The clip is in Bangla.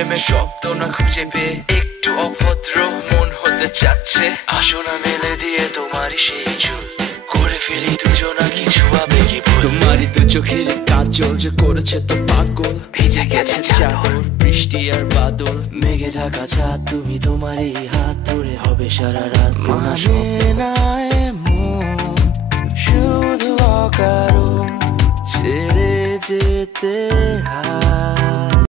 প্রেমের শব্দ না খুঁজে পেয়ে একটু অভদ্র মন হতে চাচ্ছে। আসো না মেলে দিয়ে তোমারই সেই চুল, করে ফেলি দুজনা কিছু আবেগী ভুল। তোমারই দু চোখের কাজল যে করেছে তো পাগল, ভিজে গেছে চাদর বৃষ্টি আর বাদল, মেঘে ঢাকা চাঁদ তুমি তোমারই হাত ধরে হবে সারা রাত। মানে না এমন শুধু অকারণ ছেড়ে যেতে হয়।